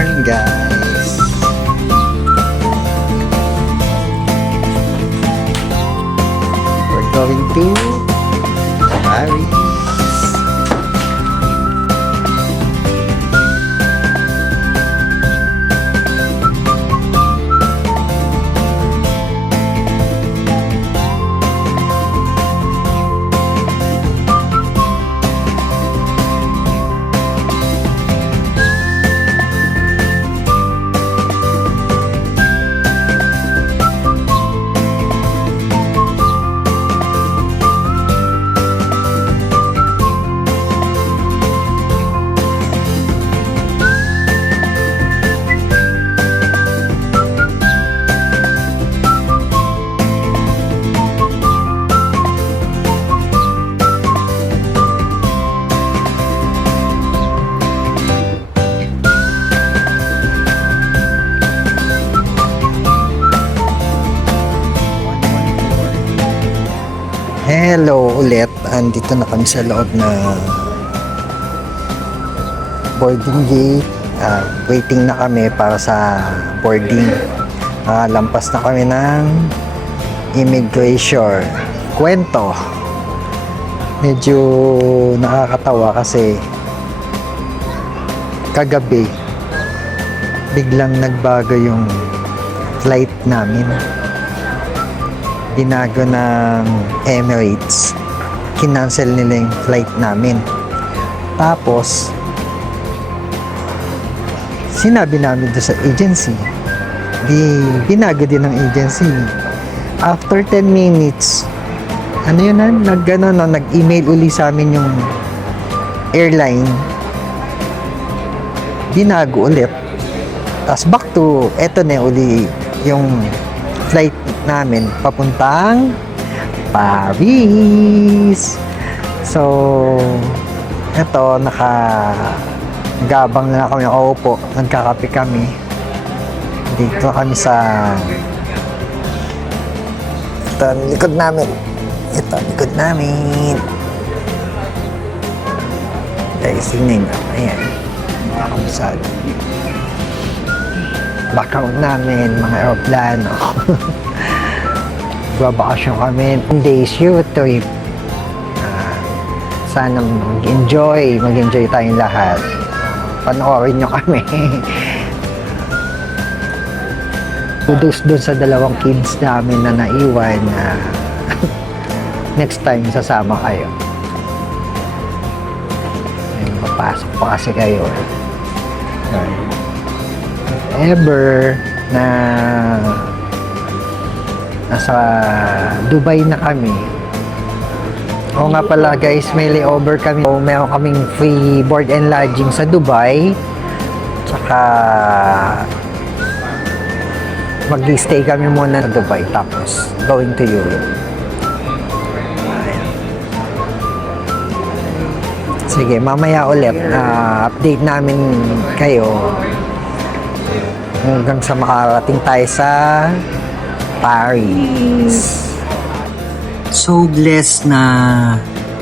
morning, guys. We're going to Paris. Hello ulit, andito na kami sa loob na boarding gate. Waiting na kami para sa boarding. Lampas na kami ng immigration. Kwento, medyo nakakatawa kasi kagabi biglang nagbago yung flight namin. Binago ng Emirates, kinancel nila yung flight namin. Tapos sinabi namin doon sa agency, binago din ng agency. After 10 minutes, nag-email uli sa amin yung airline, binago ulit. Tapos back to, eto na uli yung flight namin papuntang Paris. So eto, nakagabang na kami, nakaupo, nagkakape kami dito kami sa likod namin. Guys, tingnan nyo, ayan, mga kamusado, background namin, mga aeroplano. Babakasyon kami, days youth trip. Sana mag-enjoy tayong lahat. Panoorin nyo kami. Kudos dun sa dalawang kids namin na naiwan. Next time sasama kayo. Papasok pa kasi kayo. Ever na nasa Dubai na kami. Oo nga pala guys, may layover kami. So, meron kaming free board and lodging sa Dubai. Tsaka mag-stay kami muna sa Dubai, tapos going to Europe. Sige, mamaya ulit update namin kayo hanggang sa makarating tayo sa Paris. So blessed na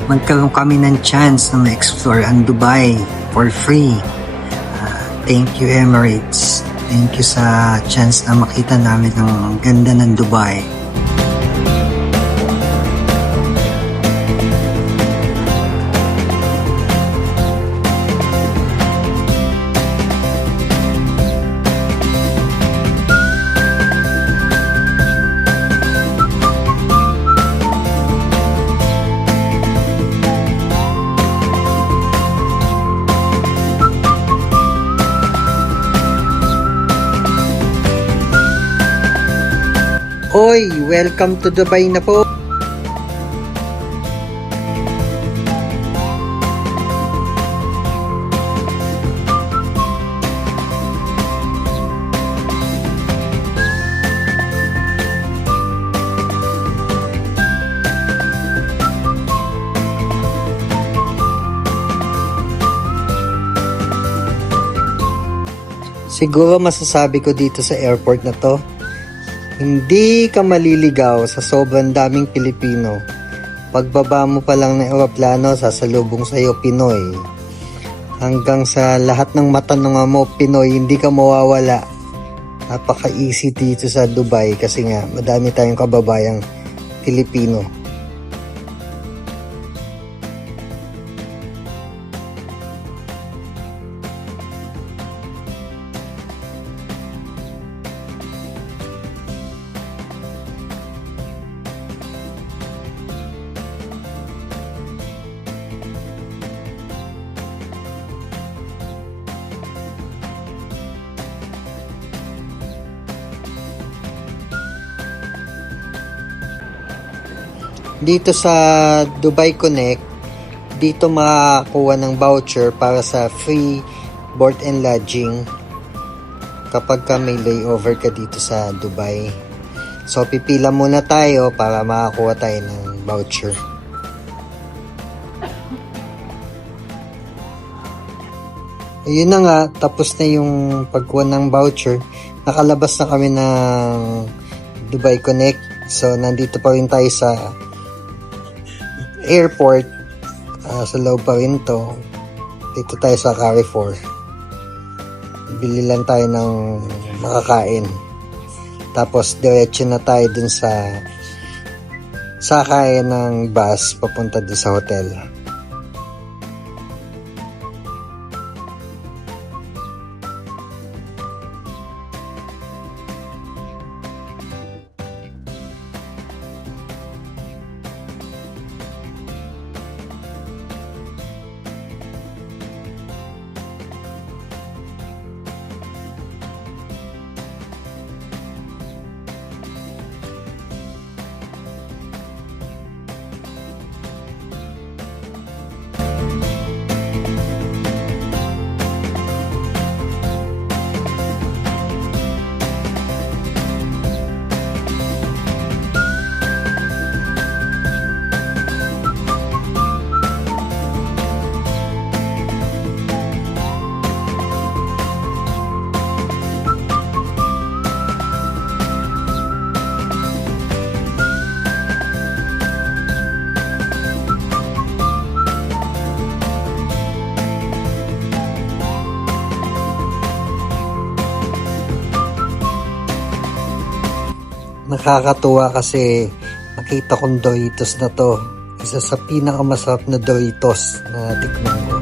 magkaroon kami ng chance na ma-explore ang Dubai for free. Thank you Emirates. Thank you sa chance na makita namin ang ganda ng Dubai. Oy, welcome to Dubai na po. Siguro masasabi ko dito sa airport na to, hindi ka maliligaw sa sobrang daming Pilipino. Pagbaba mo pa lang ng eroplano, sasalubong sa'yo Pinoy. hanggang sa lahat ng matanong mo Pinoy, hindi ka mawawala. Napaka-easy dito sa Dubai kasi nga madami tayong kababayang Pilipino. Dito sa Dubai Connect, dito makakuha ng voucher para sa free board and lodging kapag ka may layover ka dito sa Dubai. So pipila muna tayo para makakuha tayo ng voucher. Ayun na nga, tapos na yung pagkuha ng voucher. Nakalabas na kami ng Dubai Connect. So nandito pa rin tayo sa airport, sa loob pa rin to. Dito tayo sa Carrefour, bili lang tayo ng makakain, tapos diretso na tayo dun sa sakay ng bus papunta dun sa hotel. Nakakatuwa kasi nakita kong Doritos na to. Isa sa pinakamasarap na Doritos na tikman ko.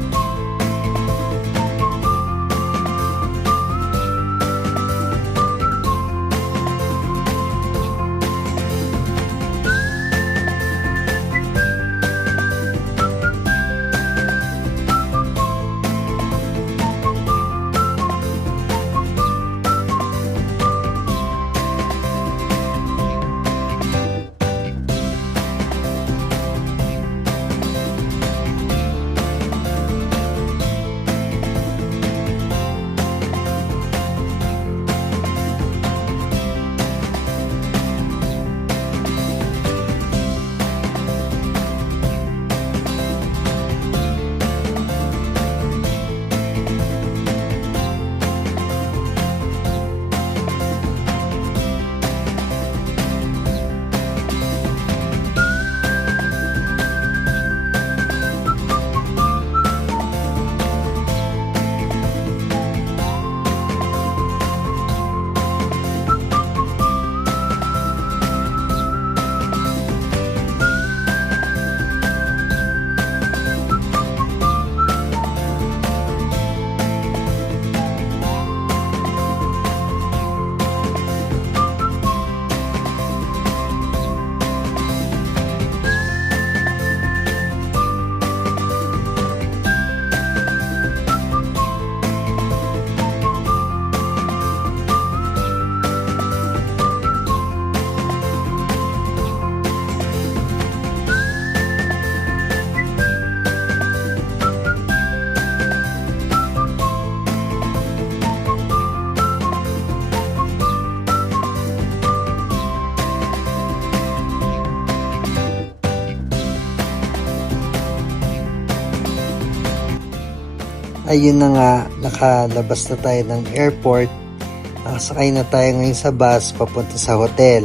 Ayun na nga, nakalabas na tayo ng airport. Nakasakay na tayo ngayon sa bus papunta sa hotel.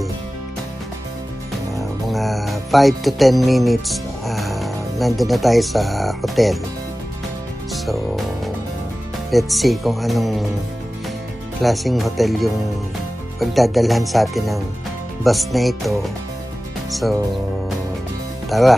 Mga 5 to 10 minutes nandun na tayo sa hotel. So let's see kung anong klaseng hotel yung pagdadalhan sa atin ng bus na ito. So, tara.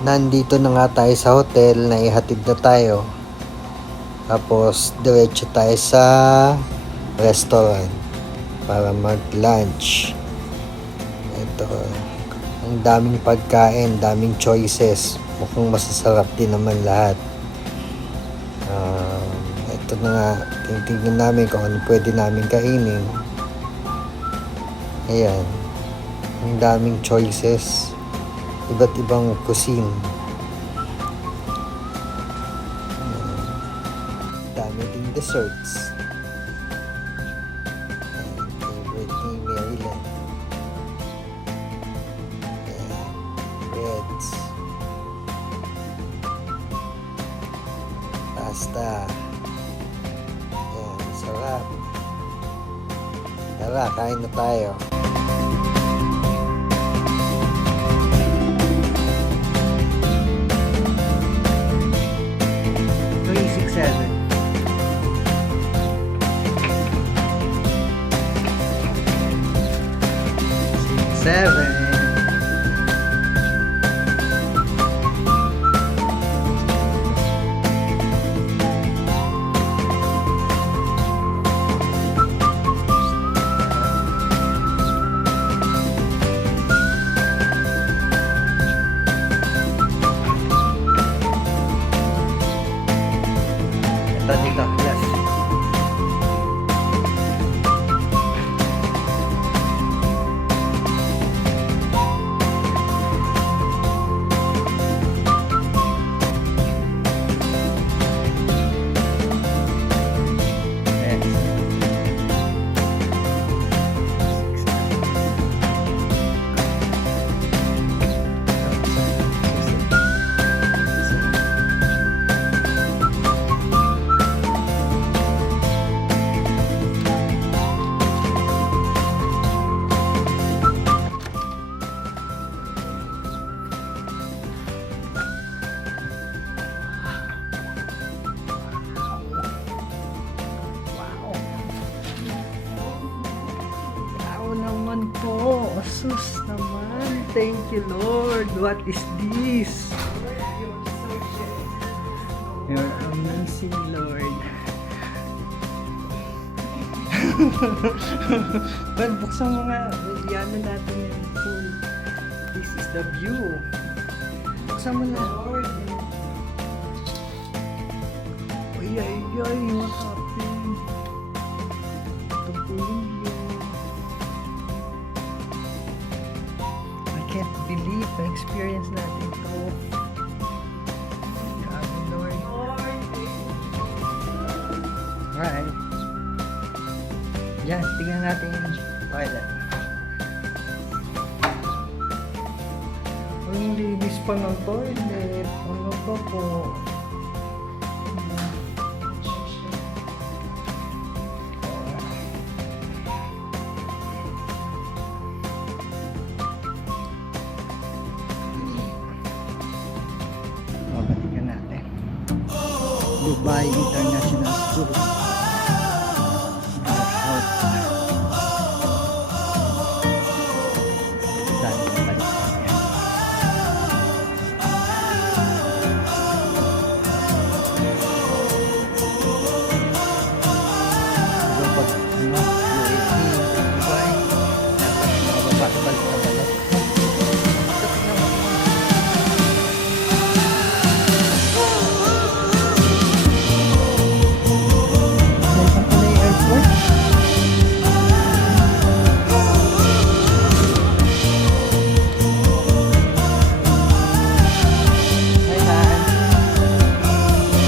Nandito na nga tayo sa hotel, na ihatid na tayo. Tapos diretso tayo sa restaurant para mag-lunch. Ito, ang daming pagkain, daming choices. Mukhang masasarap din naman lahat. Ito na nga, tingnan namin kung ano pwede namin kainin. Ayan, ang daming choices. Iba't ibang cuisine. Dami ding desserts. And favorite ni Maryland. And breads. Pasta. Ayan, sarap. Tara, kain na tayo. 7. Ito dito, left. Naman po, sus naman, thank you Lord. What is this? You're amazing, Lord. Well, buksan mo nga, yan natin yung pool. This is the view. Buksan mo na, Lord. Ay, what happened? Ito po yung view. I can't believe na experience natin ito. Grabe, Lord. Alright. Yan, tingnan natin yung toilet. Ang linis pa ng toilet. Ano pa po? Dubai International School. Airport. Dahil balik kami. So, pag UAE, Dubai, dapat mababalik na balot. So, tingnan mo. Saan pala yung airport? Hi, Han.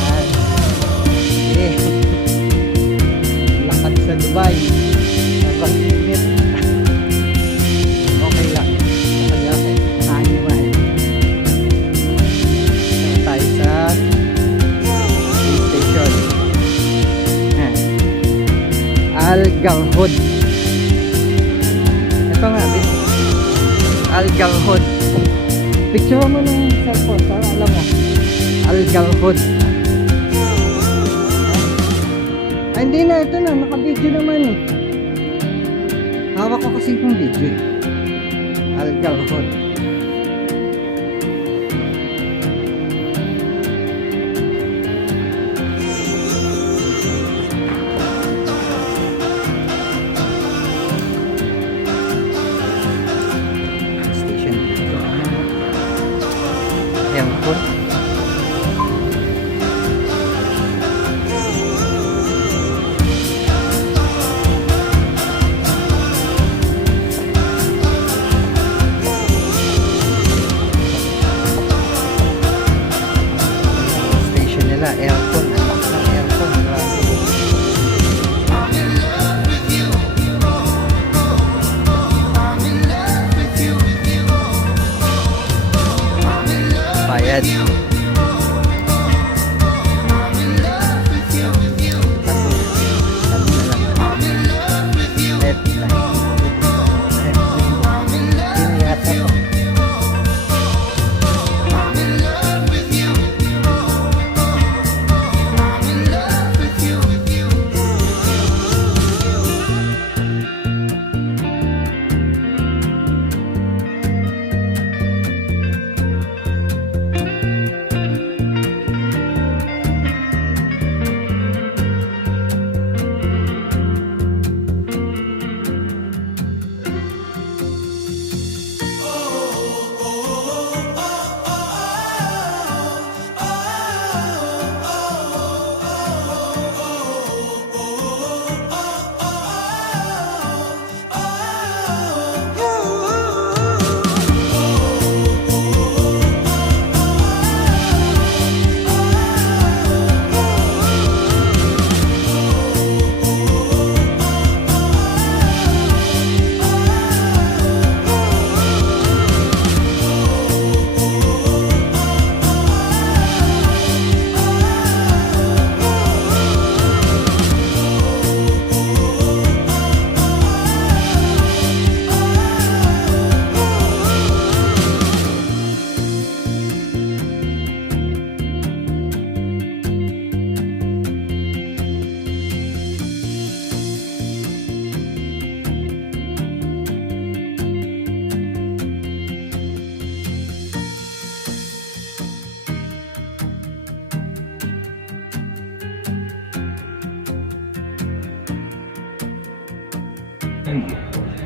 Yan. Okay. Lakad sa Dubai. Habang init. Okay lang. Nakagakit. Nakaaniwan. Saan tayo sa train station? Yan. Al Galhoud. Ito nga, bis. Al Galhoud. Picture mo ng cellphone para alam mo. Al Galhoud. Ay, hindi na. Ito na. Naka-video naman eh. Hawak ko kasi kung video eh. Al Galhoud. Station dito. Airport. Station nila. Aircon. Ang lakas ng aircon. Grabe. Bayad.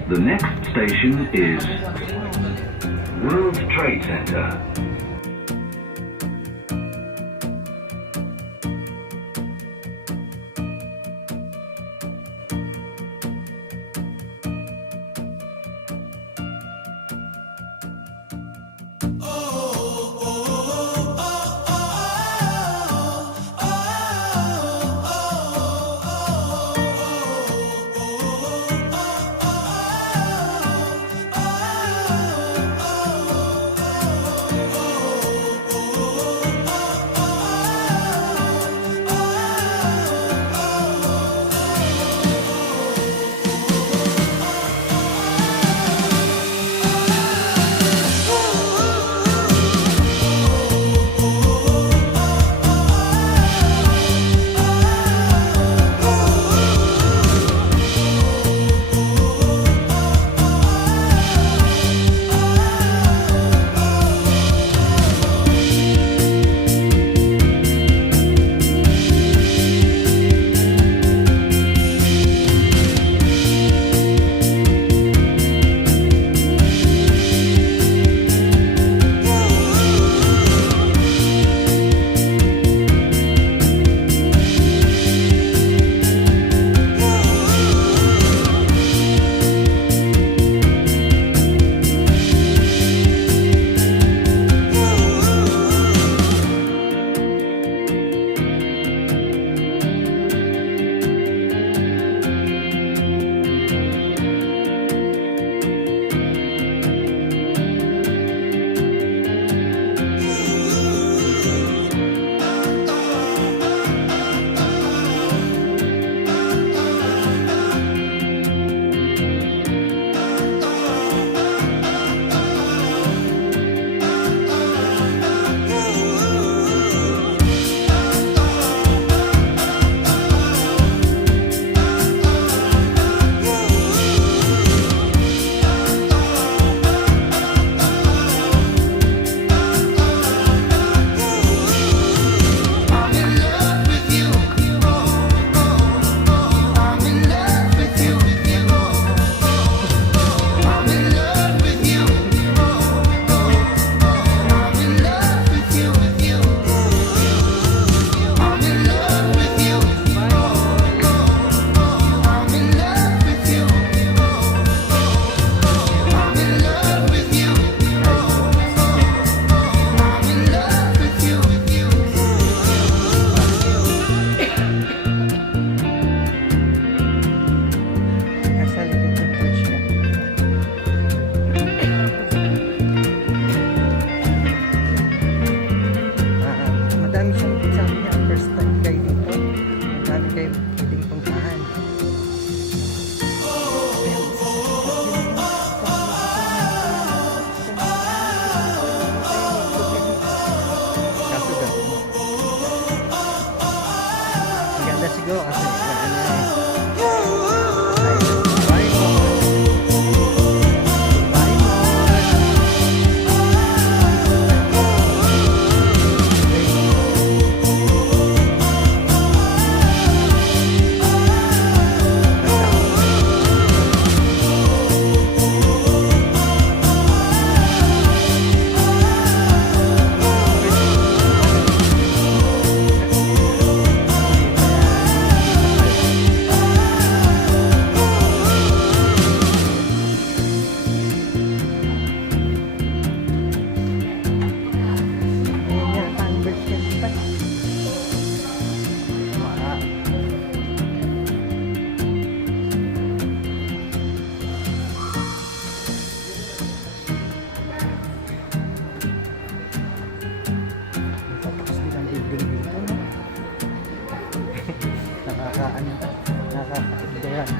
The next station is World Trade Center.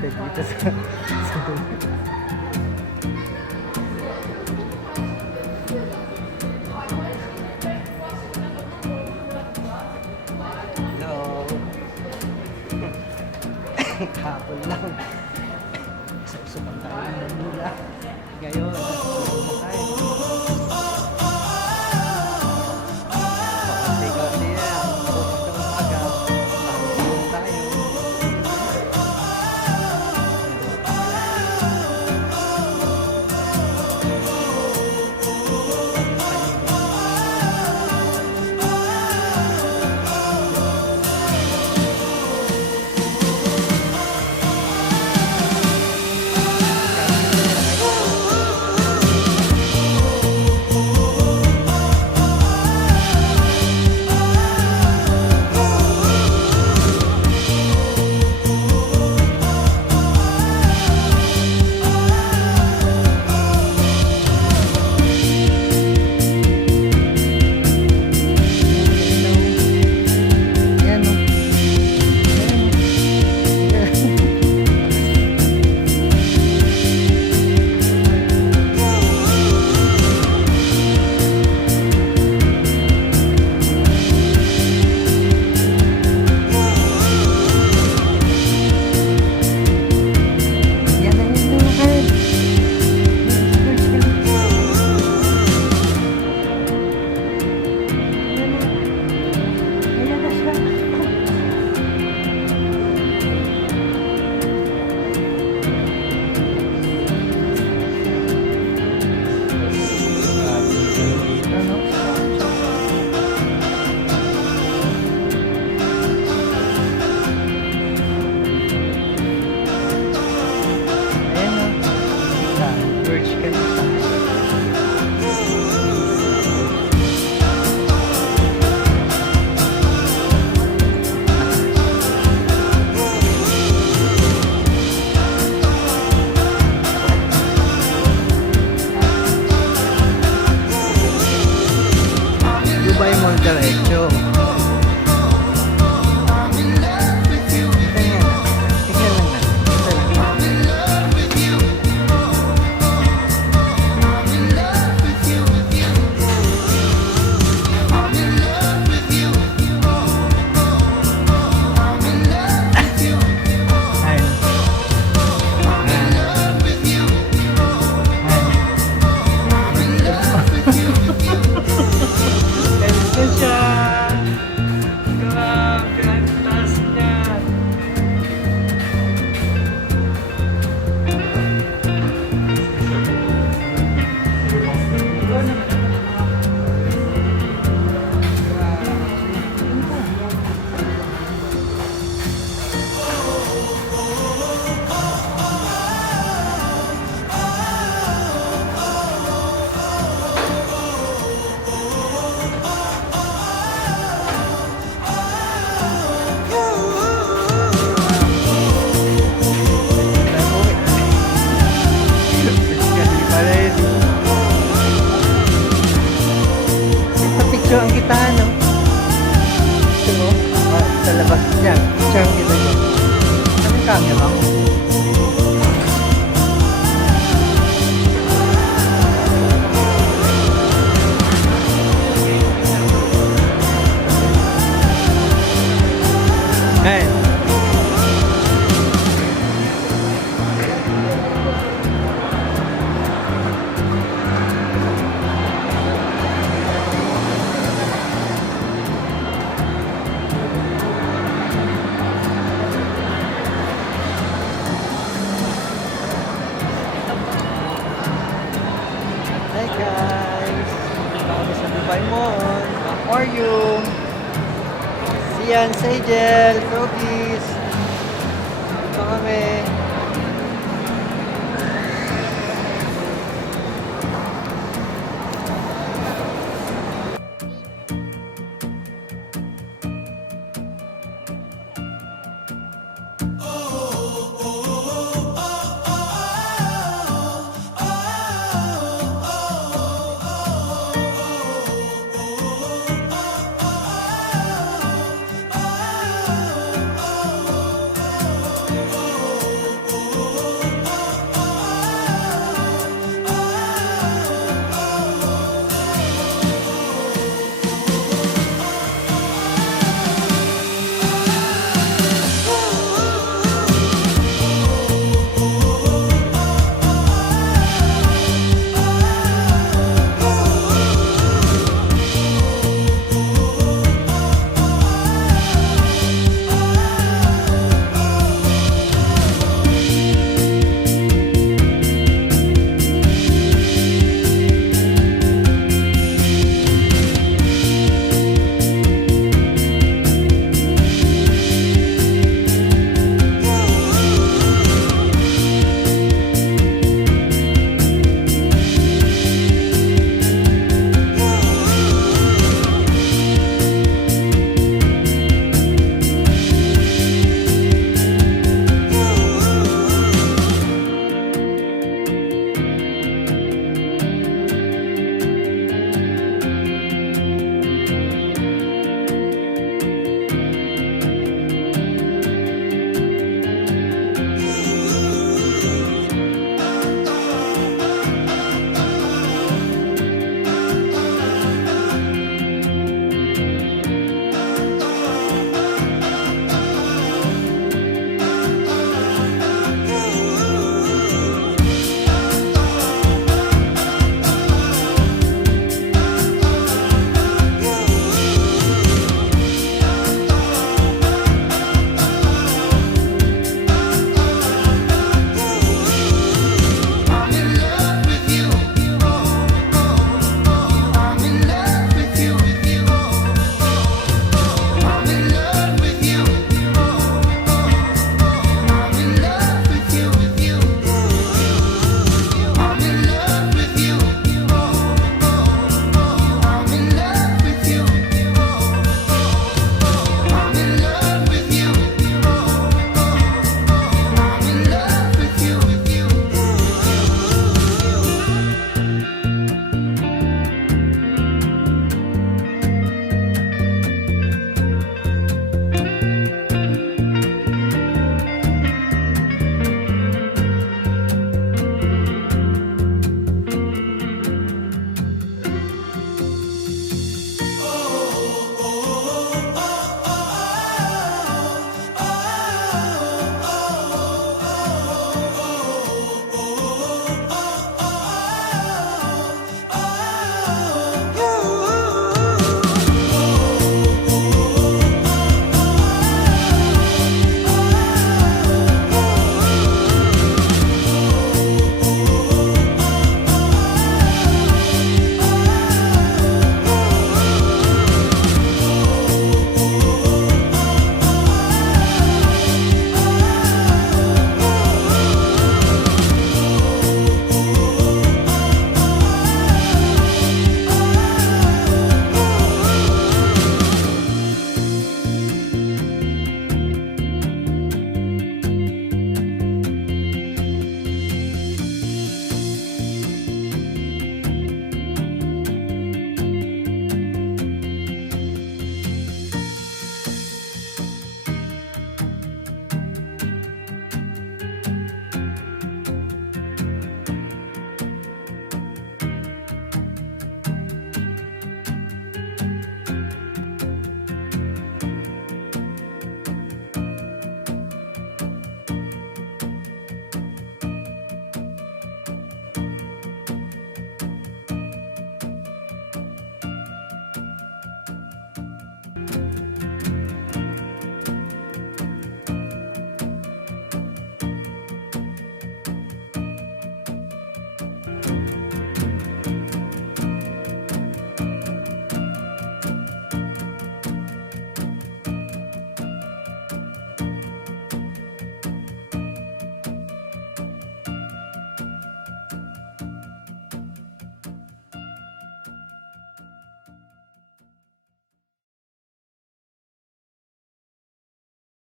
Unlimited dito sa Dubai. Hello. Hapon lang. Isa-usapan tayo ng Manila. Ngayon, tayo. Kaunti-kaunti yan. Bukas na umaga. Pagpapalong tayo. Yan, no? Yan na yun, no, Kyle. Ayan na siya. Dito, no? Ayan, no? Kita, Burj Khalifa. Dubai Mall diretso. Tingnan lang natin. Ganito siya. Grabe, ang taas niya. Picture ang kita, no? Ito mo? Sa labas niya. Picture ang kita niya. Anong camera mo? Ayan. Hi guys! Kami sa Dubai Mall. Aquarium. Sian, Sejel, Froggies. Ito kami.